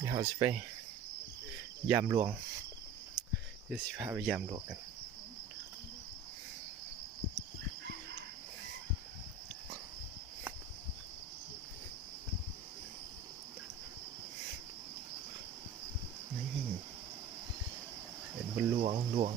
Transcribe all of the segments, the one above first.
เดี๋ยวเราจะไปยามหลวงเดี๋ยวสิพาไปยามหลวงกันนี่เป็นบนหลวงหลวง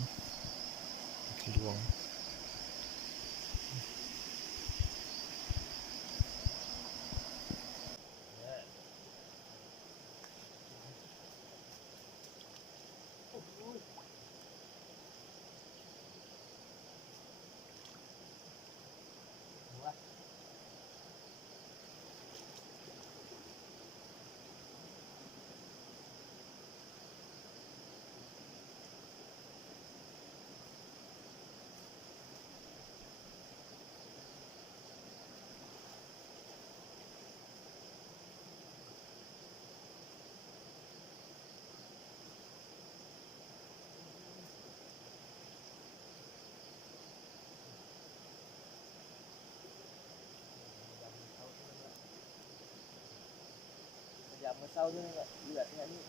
ยามเมื่อเช้าด้วยนี่แหละเลือดเนี่ยนี่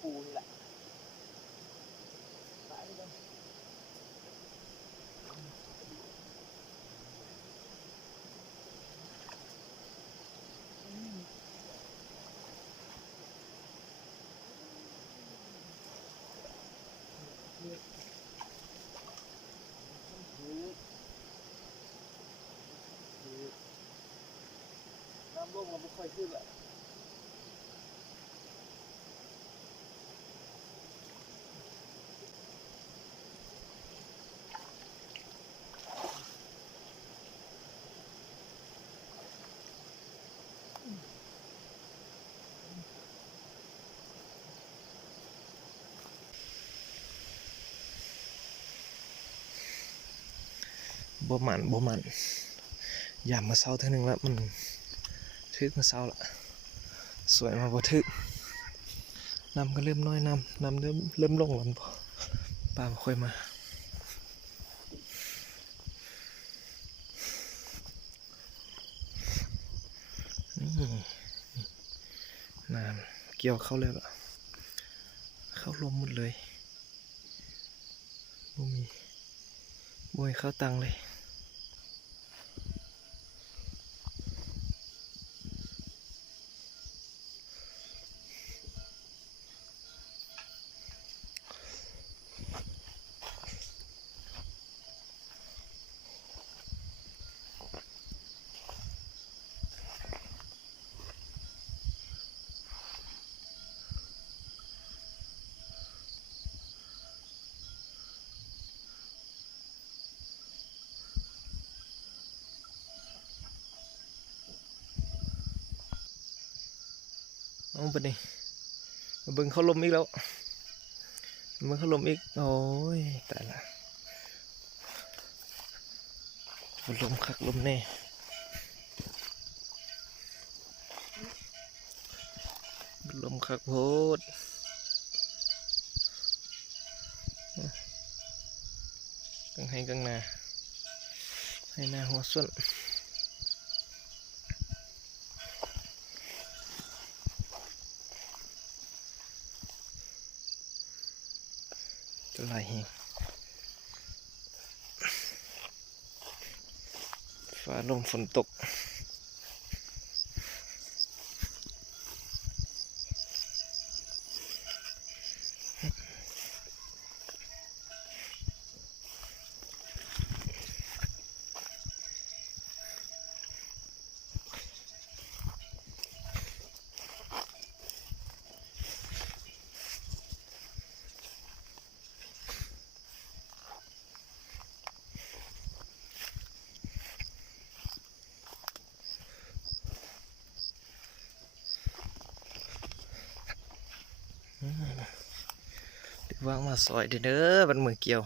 ปูนี่แหละตายเลยน้ำร่มมันไม่ค่อยขึ้นแหละบ่มันยามมาเศร้าเท่านึงแล้วมันทึกมาเศร้าละสวยมาบ่ทึกน้ำก็เริ่มน้อยน้ำเริ่มลงแล้วปลาไม่ค่อยมานี่น้ำเกี่ยวเข้าแล้วล่ะเข้าลมหมดเลยบ่ให้เข้าตังเลยเอาไปดิเบิ่งเขาลมอีกแล้วเบิ่งเขาลมอีกโอ้ยตายละลมคักลมแน่ลมคักโพดกังให้กังนาให้หน้าหัวส้นจะไหลแห้งฟ้าลมฝนตกว่างมาซอยเด้อบันมือเกี่ยว